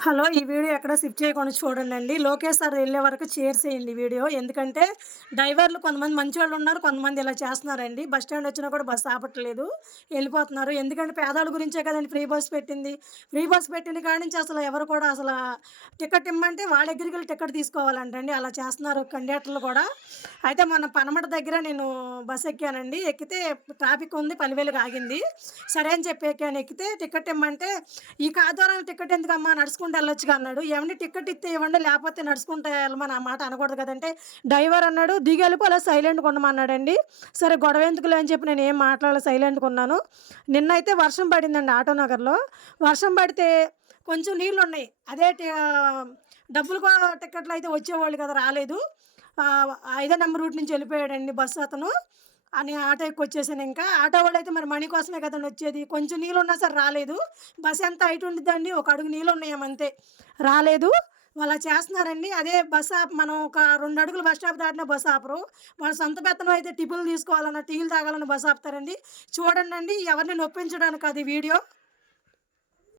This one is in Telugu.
హలో! ఈ వీడియో ఎక్కడ స్కిప్ చేయకుండా చూడండండి. లోకేష్ సార్ ఎళ్ళే వరకు షేర్ చేయండి ఈ వీడియో. ఎందుకంటే డ్రైవర్లు కొంతమంది మంచోళ్ళున్నారు. కొంతమంది ఇలా చేస్తున్నారండి. బస్ స్టాండ్ వచ్చినా కూడా బస్సు ఆపట్లేదు. ఎళ్ళిపోతున్నారు. ఎందుకంటే పేదోళ్ళ గురించే కదండీ ఫ్రీ బస్ పెట్టింది. ఫ్రీ బస్ పెట్టిన కాడి నుంచి అసలు ఎవరు కూడా టికెట్ ఇమ్మంటే వాళ్ళ దగ్గరికెళ్ళి టికెట్ తీసుకోవాలంటండి. అలా చేస్తున్నారు కండక్టర్లు కూడా. అయితే మొన్న పనమట దగ్గర నేను బస్ ఎక్కానండి. ఎక్కితే ట్రాఫిక్ ఉంది. పలివెలుగు ఆగింది. సరే అని చెప్పి ఎక్కాను. ఎక్కితే టికెట్ ఇమ్మంటే ఈ కాద్వారానికి టికెట్ ఎందుకమ్మా నడుచుకుంటూ వెళ్ళొచ్చుగా అన్నాడు. ఏవండీ టికెట్ ఇత్తే ఇవ్వండి లేకపోతే నడుచుకుంటూ వెళ్ళమని ఆ మాట అనకూడదు కదంటే, డ్రైవర్ అన్నాడు దిగెళ్ళిపో లేదా సైలెంట్‌గా ఉండమన్నాడండి. సరే గొడవ ఎందుకులే అని చెప్పి నేనేం మాట్లాడలేదు సైలెంట్‌గా ఉన్నాను. నిన్నైతే వర్షం పడిందండి ఆటోనగర్‌లో. వర్షం పడితే కొంచెం నీళ్లున్నాయి. డబ్బులు టికెట్లు అయితే వచ్చేవాళ్ళు కదా! రాలేదు. 5 నంబర్ రూట్ నుంచి వెళ్ళిపోయాడండి బస్సు అతను. అని ఆటో ఎక్కొచ్చేసానింకా. ఆటో వాడైతే మరి మనీ కోసమే కదండీ వచ్చేది. కొంచెం నీళ్ళున్నా సరే రాలేదు. బస్ ఎంత హైట్ ఉండిద్దండి. ఒక అడుగు నీళ్ళున్నాయేమో అంతే. రాలేదు. అలా చేస్తున్నారండి. అదే బస్ ఆప్ మనం ఒక 2 అడుగులు బస్ స్టాప్ దాటినా బస్ ఆపరు. వాళ్ళ సొంత పెత్తనం అయితే టిఫిన్‌లు తీసుకోవాలన్నా, టీలు తాగాలన్నా బస్ ఆపుతారండి. చూడండండి ఎవరిని నొప్పించడానికి కాదు ఈ వీడియో.